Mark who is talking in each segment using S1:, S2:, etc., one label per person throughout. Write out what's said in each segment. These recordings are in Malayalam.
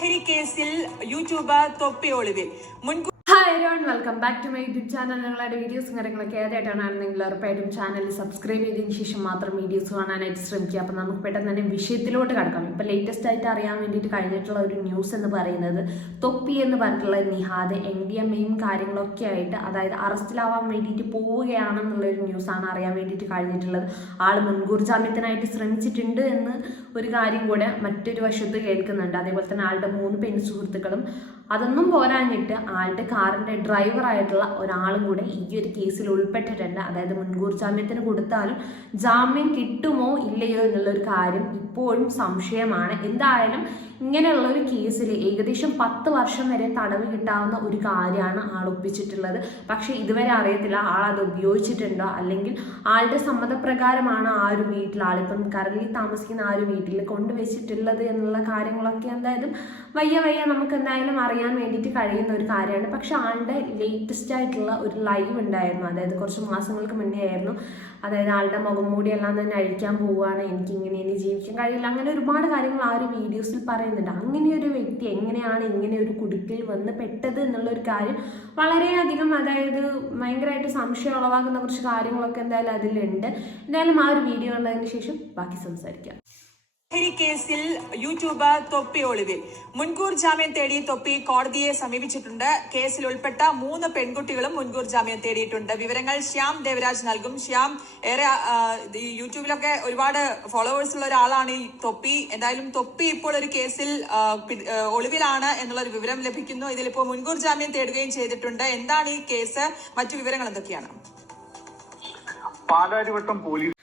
S1: ലഹരി കേസിൽ യൂട്യൂബർ തൊപ്പി ഒളിവിൽ മുൻകൂർ
S2: hi everyone welcome back to my YouTube channel ഞങ്ങളുടെ വീഡിയോസും കാര്യങ്ങളൊക്കെ ഏതായിട്ടാണ് നിങ്ങൾ ഉറപ്പായിട്ടും ചാനൽ സബ്സ്ക്രൈബ് ചെയ്തതിന് ശേഷം മാത്രം വീഡിയോസ് കാണാനായിട്ട് ശ്രമിക്കുക. അപ്പം നമുക്ക് പെട്ടെന്ന് തന്നെ വിഷയത്തിലോട്ട് കിടക്കാം. ഇപ്പം ലേറ്റസ്റ്റ് ആയിട്ട് അറിയാൻ വേണ്ടിയിട്ട് കഴിഞ്ഞിട്ടുള്ള ഒരു ന്യൂസ് എന്ന് പറയുന്നത് തൊപ്പി എന്ന് പറഞ്ഞിട്ടുള്ള നിഹാദ് എൻ ഡി എമ്മയും കാര്യങ്ങളൊക്കെ ആയിട്ട് അതായത് അറസ്റ്റിലാവാൻ വേണ്ടിയിട്ട് പോവുകയാണെന്നുള്ള ഒരു ന്യൂസാണ് അറിയാൻ വേണ്ടിയിട്ട് കഴിഞ്ഞിട്ടുള്ളത്. ആൾ മുൻകൂർ ജാമ്യത്തിനായിട്ട് ശ്രമിച്ചിട്ടുണ്ട് എന്ന് ഒരു കാര്യം കൂടെ മറ്റൊരു വശത്ത് കേൾക്കുന്നുണ്ട്. അതേപോലെ തന്നെ ആളുടെ മൂന്ന് പെൺ സുഹൃത്തുക്കളും അതൊന്നും പോരാഞ്ഞിട്ട് ആളുടെ കാറിന്റെ ഡ്രൈവറായിട്ടുള്ള ഒരാളും കൂടെ ഈ ഒരു കേസിൽ ഉൾപ്പെട്ടിട്ടുണ്ട്. അതായത് മുൻകൂർ ജാമ്യത്തിന് കൊടുത്താലും ജാമ്യം കിട്ടുമോ ഇല്ലയോ എന്നുള്ള ഒരു കാര്യം ഇപ്പോഴും സംശയമാണ്. എന്തായാലും ഇങ്ങനെയുള്ള ഒരു കേസിൽ ഏകദേശം പത്ത് വർഷം വരെ തടവ് കിട്ടാവുന്ന ഒരു കാര്യമാണ് ആൾ ഒപ്പിച്ചിട്ടുള്ളത്. പക്ഷേ ഇതുവരെ അറിയത്തില്ല ആൾ അത് ഉപയോഗിച്ചിട്ടുണ്ടോ? അല്ലെങ്കിൽ ആളുടെ സമ്മതപ്രകാരമാണ് ആ ഒരു വീട്ടിൽ ആളിപ്പം കറലി താമസിക്കുന്ന ആ ഒരു വീട്ടിൽ കൊണ്ടുവച്ചിട്ടുള്ളത് എന്നുള്ള കാര്യങ്ങളൊക്കെ എന്തായാലും വയ്യ വയ്യ നമുക്ക് എന്തായാലും അറിയാൻ വേണ്ടിയിട്ട് കഴിയുന്ന ഒരു കാര്യമാണ്. പക്ഷെ ആളുടെ ലേറ്റസ്റ്റ് ആയിട്ടുള്ള ഒരു ലൈവ് ഉണ്ടായിരുന്നു. അതായത് കുറച്ച് മാസങ്ങൾക്ക് മുന്നേ ആയിരുന്നു. അതായത് ആളുടെ മുഖം മൂടി എല്ലാം തന്നെ അഴിക്കാൻ പോവുകയാണ്. എനിക്ക് ഇങ്ങനെ ഇനി ജീവിക്കാൻ കഴിയില്ല. അങ്ങനെ ഒരുപാട് കാര്യങ്ങൾ ആ ഒരു വീഡിയോസിൽ പറയുന്നുണ്ട്. അങ്ങനെ ഒരു വ്യക്തി എങ്ങനെയാണ് ഇങ്ങനെ ഒരു കുടുക്കിൽ വന്ന് പെട്ടത് എന്നുള്ള ഒരു കാര്യം വളരെയധികം അതായത് ഭയങ്കരമായിട്ട് സംശയം ഉളവാക്കുന്ന കുറച്ച് കാര്യങ്ങളൊക്കെ എന്തായാലും അതിലുണ്ട്. എന്തായാലും ആ ഒരു വീഡിയോ കണ്ടതിന് ശേഷം ബാക്കി സംസാരിക്കാം.
S1: കേസിൽ യൂട്യൂബർ തൊപ്പി ഒളിവിൽ. മുൻകൂർ ജാമ്യം തേടി തൊപ്പി കോടതിയെ സമീപിച്ചിട്ടുണ്ട്. കേസിൽ ഉൾപ്പെട്ട മൂന്ന് പെൺകുട്ടികളും മുൻകൂർ ജാമ്യം തേടിയിട്ടുണ്ട്. വിവരങ്ങൾ ശ്യാം ദേവരാജ് നൽകും. ശ്യാം ഏറെ യൂട്യൂബിലൊക്കെ ഒരുപാട് ഫോളോവേഴ്സ് ഉള്ള ഒരാളാണ് ഈ തൊപ്പി. എന്തായാലും തൊപ്പി ഇപ്പോൾ ഒരു കേസിൽ ഒളിവിലാണ് എന്നുള്ള ഒരു വിവരം ലഭിക്കുന്നു. ഇതിലിപ്പോൾ മുൻകൂർ ജാമ്യം തേടുകയും ചെയ്തിട്ടുണ്ട്. എന്താണ് ഈ കേസ്? മറ്റു വിവരങ്ങൾ എന്തൊക്കെയാണ്?
S3: പാലാരിവട്ടം പോലീസ്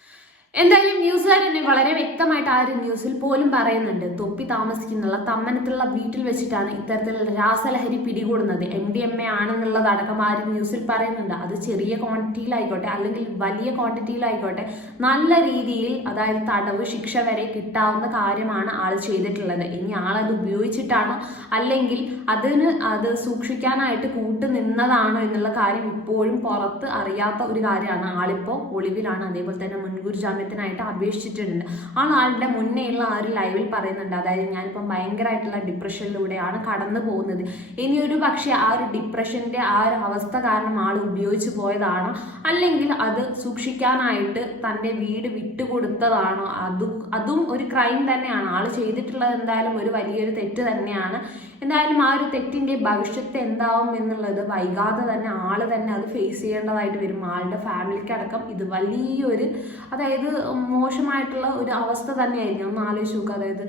S2: എന്തായാലും ന്യൂസുകാർ തന്നെ വളരെ വ്യക്തമായിട്ട് ആ ഒരു ന്യൂസിൽ പോലും പറയുന്നുണ്ട്. തൊപ്പി താമസിക്കുന്നുള്ള തമ്മനത്തുള്ള വീട്ടിൽ വെച്ചിട്ടാണ് ഇത്തരത്തിലുള്ള രാസലഹരി പിടികൂടുന്നത്. എം ഡി എം എ ആണെന്നുള്ളതടക്കം ആ ഒരു ന്യൂസിൽ പറയുന്നുണ്ട്. അത് ചെറിയ ക്വാണ്ടിറ്റിയിലായിക്കോട്ടെ അല്ലെങ്കിൽ വലിയ ക്വാണ്ടിറ്റിയിലായിക്കോട്ടെ നല്ല രീതിയിൽ അതായത് തടവ് ശിക്ഷ വരെ കിട്ടാവുന്ന കാര്യമാണ് ആൾ ചെയ്തിട്ടുള്ളത്. ഇനി ആളത് ഉപയോഗിച്ചിട്ടാണോ? അല്ലെങ്കിൽ അതിന് അത് സൂക്ഷിക്കാനായിട്ട് കൂട്ടു നിന്നതാണോ എന്നുള്ള കാര്യം ഇപ്പോഴും പുറത്ത് അറിയാത്ത ഒരു കാര്യമാണ്. ആളിപ്പോൾ ഒളിവിലാണ്. അതേപോലെ തന്നെ മുൻകൂർ ജാമ്യത്തിനായിട്ട് അപേക്ഷിച്ചിട്ടുണ്ട്. ആ ആളുടെ മുന്നേയുള്ള ആ ഒരു ലൈവിൽ പറയുന്നുണ്ട്. അതായത് ഞാനിപ്പം ഭയങ്കരമായിട്ടുള്ള ഡിപ്രഷനിലൂടെയാണ് കടന്നു പോകുന്നത്. ഇനി ഒരു പക്ഷേ ആ ഒരു ഡിപ്രഷന്റെ ആ ഒരു അവസ്ഥ കാരണം ആൾ ഉപയോഗിച്ചു പോയതാണോ? അല്ലെങ്കിൽ അത് സൂക്ഷിക്കാനായിട്ട് തന്റെ വീട് വിട്ടുകൊടുത്തതാണോ? അതും അതും ഒരു ക്രൈം തന്നെയാണ്. ആൾ ചെയ്തിട്ടുള്ളത് എന്തായാലും ഒരു വലിയൊരു തെറ്റ് തന്നെയാണ്. എന്തായാലും ആ ഒരു തെറ്റിന്റെ ഭവിഷ്യത്ത് എന്താവും എന്നുള്ളത് വൈകാതെ തന്നെ ആൾ തന്നെ അത് ഫേസ് ചെയ്യേണ്ടതായിട്ട് വരും. ആളുടെ ഫാമിലിക്കടക്കം ഇത് വലിയൊരു അതായത് മോശമായിട്ടുള്ള ഒരു അവസ്ഥ തന്നെയായിരിക്കും ഒന്ന് ആലോചിച്ച് നോക്കുക അതായത്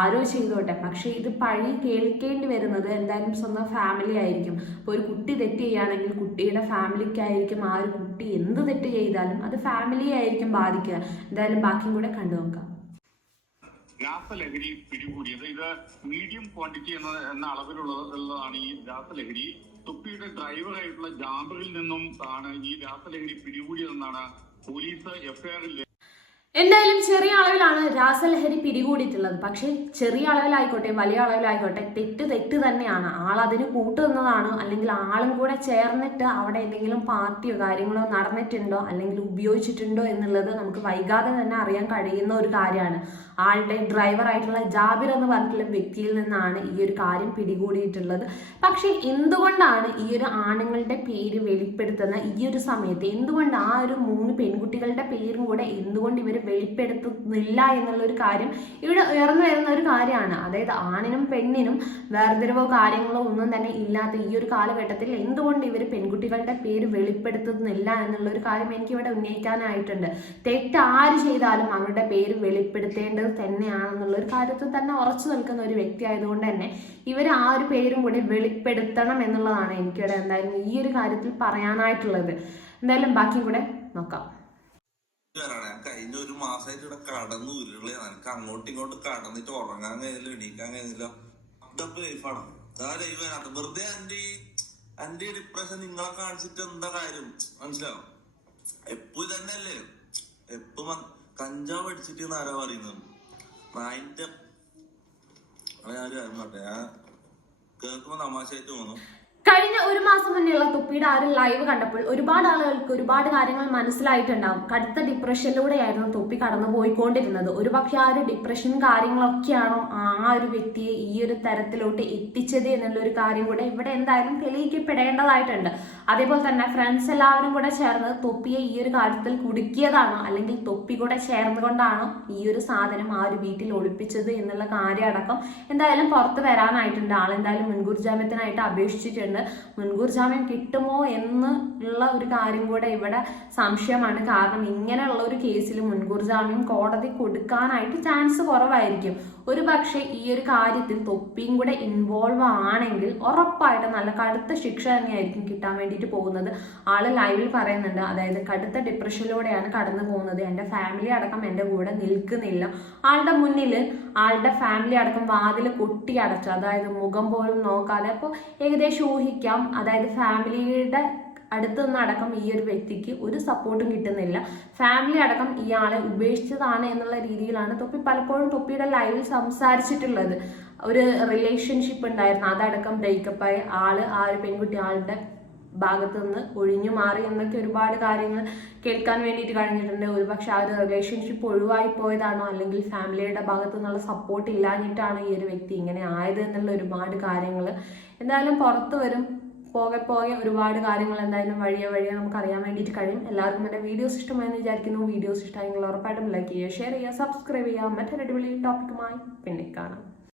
S2: ആരോ ചെയ്തോട്ടെ. പക്ഷേ ഇത് പഴി കേൾക്കേണ്ടി വരുന്നത് എന്തായാലും സ്വന്തം ഫാമിലി ആയിരിക്കും. ഇപ്പോൾ ഒരു കുട്ടി തെറ്റ് ചെയ്യുകയാണെങ്കിൽ കുട്ടിയുടെ ഫാമിലിക്കായിരിക്കും ആ ഒരു കുട്ടി എന്ത് തെറ്റ് ചെയ്താലും അത് ഫാമിലിയെ ആയിരിക്കും ബാധിക്കുക. എന്തായാലും ബാക്കിയും കൂടെ കണ്ടു നോക്കാം.
S3: രാസലഹരി പിടികൂടിയത്. ഇത് മീഡിയം ക്വാണ്ടിറ്റി എന്ന എന്ന അളവിലുള്ളതാണ് ഈ രാസലഹരി. തൊപ്പിയുടെ ഡ്രൈവറായിട്ടുള്ള ജാമ്പറിൽ നിന്നും ആണ് ഈ രാസലഹരി പിടികൂടിയതെന്നാണ് പോലീസ് എഫ്ഐആറിൽ
S2: എന്തായാലും ചെറിയ അളവിലാണ് രാസലഹരി പിടികൂടിയിട്ടുള്ളത്. പക്ഷേ ചെറിയ അളവിലായിക്കോട്ടെ വലിയ അളവിലായിക്കോട്ടെ തെറ്റ് തെറ്റ് തന്നെയാണ്. ആൾ അതിന് കൂട്ടുനിന്നതാണോ അല്ലെങ്കിൽ ആളും കൂടെ ചേർന്നിട്ട് അവിടെ എന്തെങ്കിലും പാർട്ടിയോ കാര്യങ്ങളോ നടന്നിട്ടുണ്ടോ അല്ലെങ്കിൽ ഉപയോഗിച്ചിട്ടുണ്ടോ എന്നുള്ളത് നമുക്ക് വൈകാതെ തന്നെ അറിയാൻ കഴിയുന്ന ഒരു കാര്യമാണ്. ആളുടെ ഡ്രൈവർ ആയിട്ടുള്ള ജാബിർ എന്ന് പറഞ്ഞിട്ടുള്ള വ്യക്തിയിൽ നിന്നാണ് ഈ ഒരു കാര്യം പിടികൂടിയിട്ടുള്ളത്. പക്ഷേ എന്തുകൊണ്ടാണ് ഈ ഒരു ആണുങ്ങളുടെ പേര് വെളിപ്പെടുത്തുന്ന ഈ ഒരു സമയത്ത്? എന്തുകൊണ്ട് ആ ഒരു മൂന്ന് പെൺകുട്ടികളുടെ പേരും കൂടെ എന്തുകൊണ്ട് ഇവർ വെളിപ്പെടുത്തുന്നില്ല എന്നുള്ള ഒരു കാര്യം ഇവിടെ ഉയർന്നു വരുന്ന ഒരു കാര്യമാണ്. അതായത് ആണിനും പെണ്ണിനും വേർതിരിവോ കാര്യങ്ങളോ ഒന്നും തന്നെ ഇല്ലാത്ത ഈ ഒരു കാലഘട്ടത്തിൽ എന്തുകൊണ്ട് ഇവർ പെൺകുട്ടികളുടെ പേര് വെളിപ്പെടുത്തുന്നില്ല എന്നുള്ള ഒരു കാര്യം എനിക്ക് ഇവിടെ ഉന്നയിക്കാനായിട്ടുണ്ട്. തെറ്റ് ആര് ചെയ്താലും അവരുടെ പേര് വെളിപ്പെടുത്തേണ്ടത് തന്നെയാണെന്നുള്ള ഒരു കാര്യത്തിൽ തന്നെ ഉറച്ചു നിൽക്കുന്ന ഒരു വ്യക്തി ആയതുകൊണ്ട് തന്നെ ഇവർ ആ ഒരു പേരും കൂടി വെളിപ്പെടുത്തണം എന്നുള്ളതാണ് എനിക്കിവിടെ എന്തായാലും ഈ ഒരു കാര്യത്തിൽ പറയാനായിട്ടുള്ളത്. എന്തായാലും ബാക്കി കൂടെ നോക്കാം.
S4: വരാണ്. ഞാൻ കഴിഞ്ഞ ഒരു മാസമായിട്ട് ഇവിടെ കടന്നു ഉരുളയാണ് എനിക്ക് അങ്ങോട്ടും ഇങ്ങോട്ടും കടന്നിട്ട് ഉറങ്ങാൻ കഴിഞ്ഞില്ല എണീക്കാൻ കഴിഞ്ഞില്ല ഇതപ്പൊ ലൈഫാണ് ആ ലൈഫ് അത് വെറുതെ എന്റെ എന്റെ ഡിപ്രഷൻ നിങ്ങളെ കാണിച്ചിട്ട് എന്താ കാര്യം? മനസ്സിലാവും എപ്പോ ഇതന്നെയല്ലേ? എപ്പോ കഞ്ചാവ് അടിച്ചിട്ട് ആരാ പറയുന്നത് നായിന്റെ ഞാൻ കേൾക്കുമ്പോ തമാശയായിട്ട് തോന്നും.
S2: കഴിഞ്ഞ ഒരു മാസം മുന്നേയുള്ള തുപ്പിയുടെ ആ ഒരു ലൈവ് കണ്ടപ്പോൾ ഒരുപാട് ആളുകൾക്ക് ഒരുപാട് കാര്യങ്ങൾ മനസ്സിലായിട്ടുണ്ടാവും. കടുത്ത ഡിപ്രഷനിലൂടെയായിരുന്നു തുപ്പി കടന്നു പോയിക്കൊണ്ടിരുന്നത്. ഒരുപക്ഷെ ആ ഒരു ഡിപ്രഷൻ കാര്യങ്ങളൊക്കെയാണോ ആ ഒരു വ്യക്തിയെ ഈ ഒരു തരത്തിലോട്ട് എത്തിച്ചത് എന്നുള്ള ഒരു കാര്യം കൂടെ ഇവിടെ എന്തായാലും തെളിയിക്കപ്പെടേണ്ടതായിട്ടുണ്ട്. അതേപോലെ തന്നെ ഫ്രണ്ട്സ് എല്ലാവരും കൂടെ ചേർന്ന് തൊപ്പിയെ ഈ ഒരു കാര്യത്തിൽ കുടുക്കിയതാണോ? അല്ലെങ്കിൽ തൊപ്പി കൂടെ ചേർന്നുകൊണ്ടാണോ ഈ ഒരു സാധനം ആ ഒരു വീട്ടിൽ ഒളിപ്പിച്ചത് എന്നുള്ള കാര്യം അടക്കം എന്തായാലും പുറത്ത് വരാനായിട്ടുണ്ട്. ആളെന്തായാലും മുൻകൂർ ജാമ്യത്തിനായിട്ട് അപേക്ഷിച്ചിട്ടുണ്ട്. മുൻകൂർ ജാമ്യം കിട്ടുമോ എന്ന് ഉള്ള ഒരു കാര്യം കൂടെ ഇവിടെ സംശയമാണ്. കാരണം ഇങ്ങനെയുള്ള ഒരു കേസിൽ മുൻകൂർ ജാമ്യം കോടതി കൊടുക്കാനായിട്ട് ചാൻസ് കുറവായിരിക്കും. ഒരു പക്ഷേ ഈ ഒരു കാര്യത്തിൽ തൊപ്പിയും കൂടെ ഇൻവോൾവ് ആണെങ്കിൽ ഉറപ്പായിട്ട് നല്ല കടുത്ത ശിക്ഷ തന്നെയായിരിക്കും കിട്ടാൻ വേണ്ടിയിട്ട് പോകുന്നത്. ആൾ ലൈവിൽ പറയുന്നുണ്ട് അതായത് കടുത്ത ഡിപ്രഷനിലൂടെയാണ് കടന്നു പോകുന്നത്. എന്റെ ഫാമിലി അടക്കം എന്റെ കൂടെ നിൽക്കുന്നില്ല. ആളുടെ മുന്നിൽ ആളുടെ ഫാമിലി അടക്കം വാതിൽ കൊട്ടി അടച്ചു അതായത് മുഖം പോലും നോക്കാതെ അപ്പോൾ ഏകദേശം ഊഹിക്കാം. അതായത് ഫാമിലിയുടെ അടുത്ത് നിന്നടക്കം ഈ ഒരു വ്യക്തിക്ക് ഒരു സപ്പോർട്ടും കിട്ടുന്നില്ല. ഫാമിലി അടക്കം ഇയാളെ ഉപേക്ഷിച്ചതാണ് എന്നുള്ള രീതിയിലാണ് തൊപ്പി പലപ്പോഴും തൊപ്പിയുടെ ലൈവിൽ സംസാരിച്ചിട്ടുള്ളത്. ഒരു റിലേഷൻഷിപ്പ് ഉണ്ടായിരുന്നു. അതടക്കം ബ്രേക്കപ്പായി ആൾ ആ ഒരു പെൺകുട്ടി ആളുടെ ഭാഗത്ത് നിന്ന് ഒഴിഞ്ഞു മാറി എന്നൊക്കെ ഒരുപാട് കാര്യങ്ങൾ കേൾക്കാൻ വേണ്ടിയിട്ട് കഴിഞ്ഞിട്ടുണ്ട്. ഒരുപക്ഷെ ആ ഒരു റിലേഷൻഷിപ്പ് ഒഴിവായി പോയതാണോ? അല്ലെങ്കിൽ ഫാമിലിയുടെ ഭാഗത്തു നിന്നുള്ള സപ്പോർട്ട് ഇല്ലാഞ്ഞിട്ടാണോ ഈ ഒരു വ്യക്തി ഇങ്ങനെ ആയത് എന്നുള്ള ഒരുപാട് കാര്യങ്ങൾ എന്തായാലും പുറത്തു വരും. പോകെ പോകെ ഒരുപാട് കാര്യങ്ങൾ എന്തായാലും വഴിയെ വഴിയെ നമുക്ക് അറിയാൻ വേണ്ടിയിട്ട് കഴിയും. എല്ലാവർക്കും എന്റെ വീഡിയോസ് ഇഷ്ടമായെന്ന് വിചാരിക്കുന്നു. വീഡിയോസ് ഇഷ്ടമായെങ്കിൽ ഉറപ്പായിട്ടും ലൈക്ക് ചെയ്യുക ഷെയർ ചെയ്യുക സബ്സ്ക്രൈബ് ചെയ്യുക. മറ്റൊരു അടിപൊളി ടോപ്പിക്കുമായി പിന്നെ കാണാം.